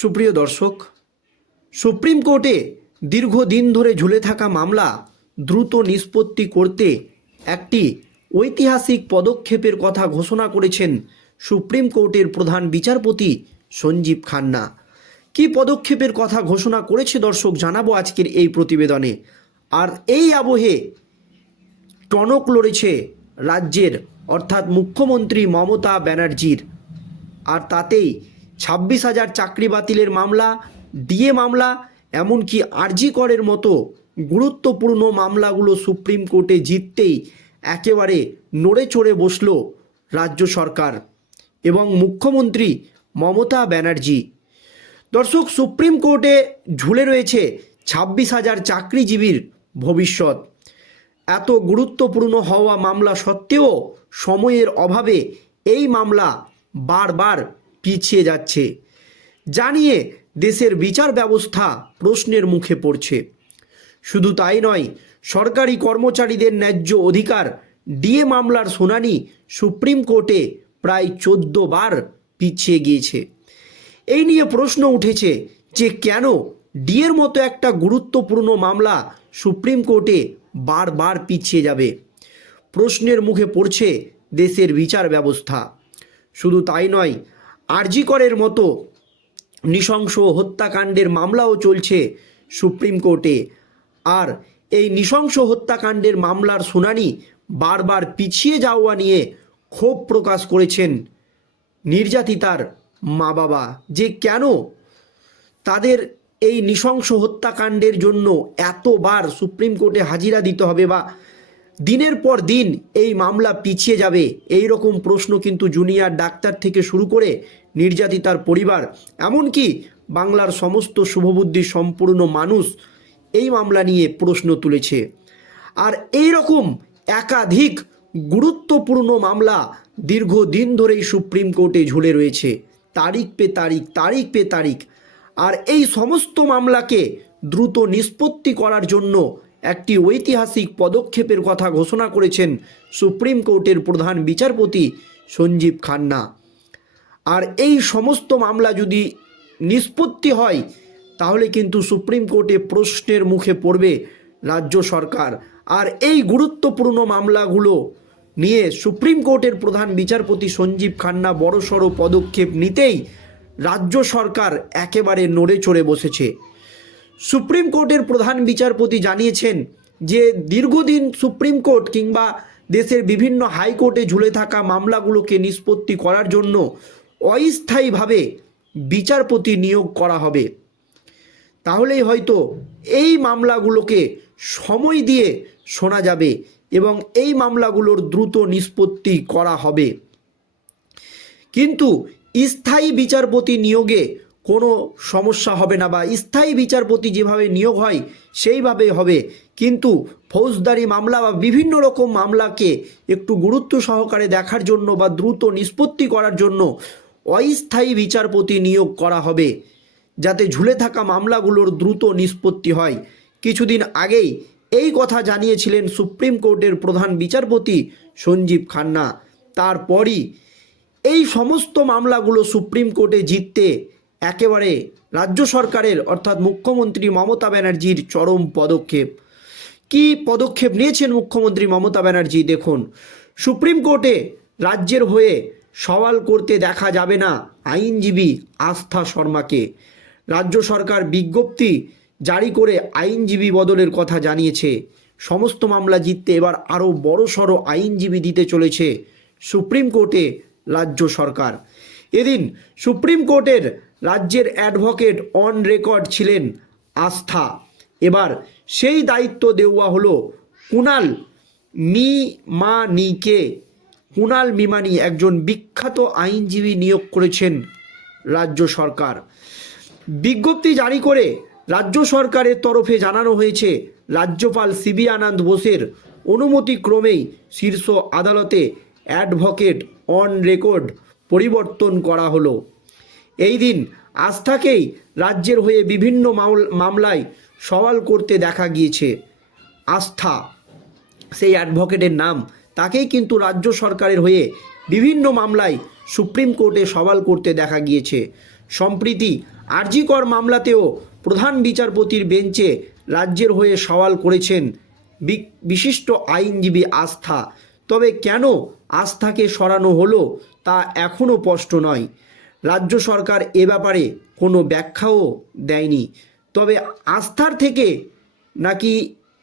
সুপ্রিয় দর্শক, সুপ্রিম কোর্টে দীর্ঘদিন ধরে ঝুলে থাকা মামলা দ্রুত নিষ্পত্তি করতে একটি ঐতিহাসিক পদক্ষেপের কথা ঘোষণা করেছেন সুপ্রিম কোর্টের প্রধান বিচারপতি সঞ্জীব খান্না। কি পদক্ষেপের কথা ঘোষণা করেছে দর্শক, জানাব আজকের এই প্রতিবেদনে। আর এই আবহে টনক লড়েছে রাজ্যের, অর্থাৎ মুখ্যমন্ত্রী মমতা ব্যানার্জির। আর তাতেই ছাব্বিশ হাজার চাকরি বাতিলের মামলা, ডিএ মামলা, এমনকি আরজি করের মতো গুরুত্বপূর্ণ মামলাগুলো সুপ্রিম কোর্টে জিততেই একেবারে নড়ে চড়ে বসল রাজ্য সরকার এবং মুখ্যমন্ত্রী মমতা ব্যানার্জি। দর্শক, সুপ্রিম কোর্টে ঝুলে রয়েছে ছাব্বিশ হাজার চাকরিজীবীর ভবিষ্যৎ। এত গুরুত্বপূর্ণ হওয়া মামলা সত্ত্বেও সময়ের অভাবে এই মামলা বারবার পিছিয়ে যাচ্ছে। জানিয়ে দেশের বিচার ব্যবস্থা প্রশ্নের মুখে পড়ছে। শুধু তাই নয়, সরকারি কর্মচারীদের ন্যায্য অধিকার, ডিএ মামলার শুনানি সুপ্রিম কোর্টে প্রায় চোদ্দ বার পিছিয়ে গিয়েছে। এই নিয়ে প্রশ্ন উঠেছে যে কেন ডিএর মতো একটা গুরুত্বপূর্ণ মামলা সুপ্রিম কোর্টে বারবার পিছিয়ে যাবে? প্রশ্নের মুখে পড়ছে দেশের বিচার ব্যবস্থা। শুধু তাই নয় আরজি করের মতো নৃশংস হত্যাকাণ্ডের মামলাও চলছে সুপ্রিম কোর্টে। আর এই নৃশংস হত্যাকাণ্ডের মামলার শুনানি বারবার পিছিয়ে যাওয়া নিয়ে ক্ষোভ প্রকাশ করেছেন নির্যাতিতার মা বাবা যে কেন তাদের এই নৃশংস হত্যাকাণ্ডের জন্য এতবার সুপ্রিম কোর্টে হাজিরা দিতে হবে বা দিনের পর দিন এই মামলা পিছিয়ে যাবে। এই রকম প্রশ্ন কিন্তু জুনিয়র ডাক্তার থেকে শুরু করে নির্যাতিতার পরিবার, এমনকি বাংলার সমস্ত শুভবুদ্ধি সম্পূর্ণ মানুষ এই মামলা নিয়ে প্রশ্ন তুলেছে। আর এই রকম একাধিক গুরুত্বপূর্ণ মামলা দীর্ঘদিন ধরেই সুপ্রিম কোর্টে ঝুলে রয়েছে। তারিখ পে তারিখ তারিখ পে তারিখ। আর এই সমস্ত মামলাকে দ্রুত নিষ্পত্তি করার জন্য একটি ঐতিহাসিক পদক্ষেপের কথা ঘোষণা করেছেন সুপ্রিম কোর্টের প্রধান বিচারপতি সঞ্জীব খান্না। আর এই সমস্ত মামলা যদি নিষ্পত্তি হয়, তাহলে কিন্তু সুপ্রিম কোর্টে প্রশ্নের মুখে পড়বে রাজ্য সরকার। আর এই গুরুত্বপূর্ণ মামলাগুলো নিয়ে সুপ্রিম কোর্টের প্রধান বিচারপতি সঞ্জীব খান্না বড়সড় পদক্ষেপ নিতেই রাজ্য সরকার একেবারে নড়ে চড়ে বসেছে। সুপ্রিম কোর্টের প্রধান বিচারপতি জানিয়েছেন যে দীর্ঘদিন সুপ্রিম কোর্ট কিংবা দেশের বিভিন্ন হাইকোর্টে ঝুলে থাকা মামলাগুলোকে নিষ্পত্তি করার জন্য অস্থায়ীভাবে বিচারপতি নিয়োগ করা হবে। তাহলেই হয়তো এই মামলাগুলোকে সময় দিয়ে শোনা যাবে এবং এই মামলাগুলোর দ্রুত নিষ্পত্তি করা হবে। কিন্তু স্থায়ী বিচারপতি নিয়োগে কোনো সমস্যা হবে না বা স্থায়ী বিচারপতি যেভাবে নিয়োগ হয় সেইভাবে হবে। কিন্তু ফৌজদারি মামলা বা বিভিন্ন রকম মামলাকে একটু গুরুত্ব সহকারে দেখার জন্য বা দ্রুত নিষ্পত্তি করার জন্য অস্থায়ী বিচারপতি নিয়োগ করা হবে, যাতে ঝুলে থাকা মামলাগুলোর দ্রুত নিষ্পত্তি হয়। কিছুদিন আগেই এই কথা জানিয়েছিলেন সুপ্রিম কোর্টের প্রধান বিচারপতি সঞ্জীব খান্না। তারপরই এই সমস্ত মামলাগুলো সুপ্রিম কোর্টে জিততে একেবারে রাজ্য সরকারের, অর্থাৎ মুখ্যমন্ত্রী মমতা ব্যানার্জির চরম পদক্ষেপ। কি পদক্ষেপ নিয়েছেন মুখ্যমন্ত্রী মমতা ব্যানার্জি? দেখুন, সুপ্রিম কোর্টে রাজ্যের হয়ে সওয়াল করতে দেখা যাবে না আইনজীবী আস্থা শর্মাকে। রাজ্য সরকার বিজ্ঞপ্তি জারি করে আইনজীবী বদলের কথা জানিয়েছে। সমস্ত মামলা জিততে এবার আরও বড়সড় আইনজীবী দিতে চলেছে সুপ্রিম কোর্টে রাজ্য সরকার। এদিন সুপ্রিম কোর্টের রাজ্যের অ্যাডভোকেট অন রেকর্ড ছিলেন আস্থা। এবার সেই দায়িত্ব দেওয়া হলো কুনাল মিমানিকে। কুনাল মিমানি একজন বিখ্যাত আইনজীবী নিয়োগ করেছেন রাজ্য সরকার। বিজ্ঞপ্তি জারি করে রাজ্য সরকারের তরফে জানানো হয়েছে, রাজ্যপাল সিবি আনন্দ বোসের অনুমতিক্রমেই শীর্ষ আদালতে অ্যাডভোকেট অন রেকর্ড পরিবর্তন করা হলো। এই দিন আস্থাকেই রাজ্যের হয়ে বিভিন্ন মামল- মামলায় সওয়াল করতে দেখা গিয়েছে। আস্থা, সেই অ্যাডভোকেটের নাম। তাকেই কিন্তু রাজ্য সরকারের হয়ে বিভিন্ন মামলায় সুপ্রিম কোর্টে সওয়াল করতে দেখা গিয়েছে। সম্প্রীতি আরজিকর মামলাতেও প্রধান বিচারপতির বেঞ্চে রাজ্যের হয়ে সওয়াল করেছেন বিশিষ্ট আইনজীবী আস্থা। তবে কেন আস্থাকে সরানো হলো তা এখনও স্পষ্ট নয়। রাজ্য সরকার এ ব্যাপারে কোনো ব্যাখ্যাও দেয়নি। তবে আস্থার থেকে নাকি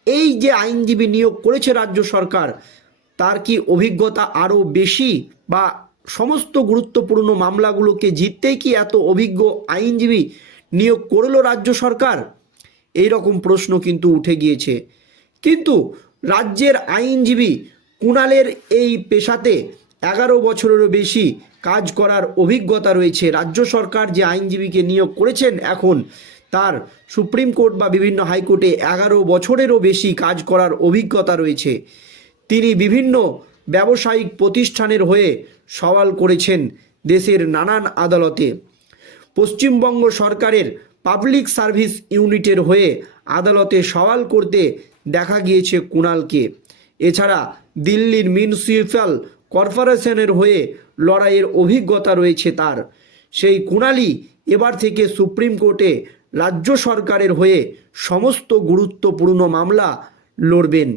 এই যে আইনজীবী নিয়োগ করেছে রাজ্য সরকার, তার কি অভিজ্ঞতা আরও বেশি বা সমস্ত গুরুত্বপূর্ণ মামলাগুলোকে জিততেই কি এত অভিজ্ঞ আইনজীবী নিয়োগ করল রাজ্য সরকার? এই রকম প্রশ্ন কিন্তু উঠে গিয়েছে। কিন্তু রাজ্যের আইনজীবী কুণালের এই পেশাতে এগারো বছরেরও বেশি কাজ করার অভিজ্ঞতা রয়েছে। রাজ্য সরকার যে আইনজীবীকে নিয়োগ করেছেন এখন, তার সুপ্রিম কোর্ট বা বিভিন্ন হাইকোর্টে এগারো বছরেরও বেশি কাজ করার অভিজ্ঞতা রয়েছে। তিনি বিভিন্ন ব্যবসায়িক প্রতিষ্ঠানের হয়ে সওয়াল করেছেন দেশের নানান আদালতে। পশ্চিমবঙ্গ সরকারের পাবলিক সার্ভিস ইউনিটের হয়ে আদালতে সওয়াল করতে দেখা গিয়েছে কুণালকে। এছাড়া দিল্লির মিউনিসিপ্যাল কর্পোরেশনের হয়ে লড়াইয়ের অভিজ্ঞতা রয়েছে তার। সেই কুণালি এবার থেকে সুপ্রিম কোর্টে রাজ্য সরকারের হয়ে সমস্ত গুরুত্বপূর্ণ মামলা লড়বেন।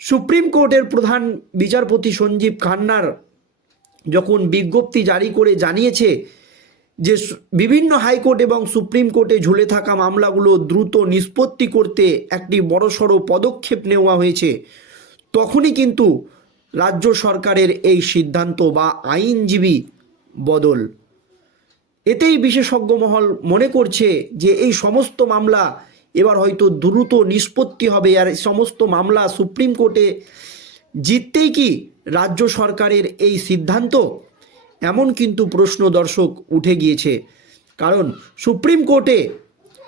সুপ্রিম কোর্টের প্রধান বিচারপতি সঞ্জীব খান্নার যখন বিজ্ঞপ্তি জারি করে জানিয়েছে যে বিভিন্ন হাইকোর্ট এবং সুপ্রিম কোর্টে ঝুলে থাকা মামলাগুলো দ্রুত নিষ্পত্তি করতে একটি বড়সড় পদক্ষেপ নেওয়া হয়েছে, তখনই কিন্তু রাজ্য সরকারের এই সিদ্ধান্ত বা আইনজীবী বদল। এতেই বিশেষজ্ঞ মহল মনে করছে যে এই সমস্ত মামলা এবার হয়তো দ্রুত নিষ্পত্তি হবে আর এই সমস্ত মামলা সুপ্রিম কোর্টে জিততেই কি রাজ্য সরকারের এই সিদ্ধান্ত? এমন কিন্তু প্রশ্ন দর্শক উঠে গিয়েছে। কারণ সুপ্রিম কোর্টে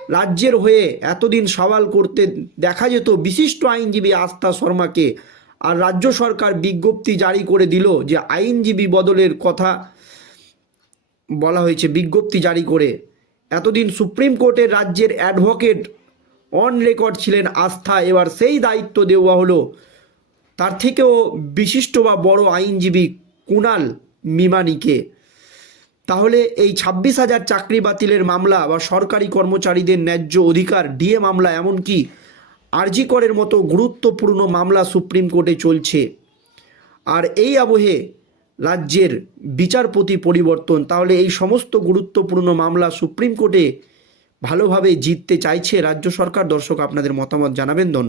রাজ্যের হয়ে এতদিন সওয়াল করতে দেখা যেত বিশিষ্ট আইনজীবী আস্থা শর্মাকে। আর রাজ্য সরকার বিজ্ঞপ্তি জারি করে দিল যে আইনজীবী বদলের কথা বলা হয়েছে, বিজ্ঞপ্তি জারি করে। এতদিন সুপ্রিম কোর্টের রাজ্যের অ্যাডভোকেট অন রেকর্ড ছিলেন আস্থা, এবার সেই দায়িত্ব দেওয়া হলো। তার থেকেও বিশিষ্ট বা বড় আইনজীবী কুণাল মিমানিকে। তাহলে এই ছাব্বিশ হাজার চাকরি বাতিলের মামলা বা সরকারি কর্মচারীদের ন্যায্য অধিকার, ডিএ মামলা এমনকি আরজি করের মতো গুরুত্বপূর্ণ মামলা সুপ্রিম কোর্টে চলছে। আর এই আবহে রাজ্যের বিচারপতি পরিবর্তন, তাহলে এই সমস্ত গুরুত্বপূর্ণ মামলা সুপ্রিম কোর্টে ভালোভাবে জিততে চাইছে রাজ্য সরকার? দর্শক, আপনাদের মতামত জানাবেন। ধন্যবাদ।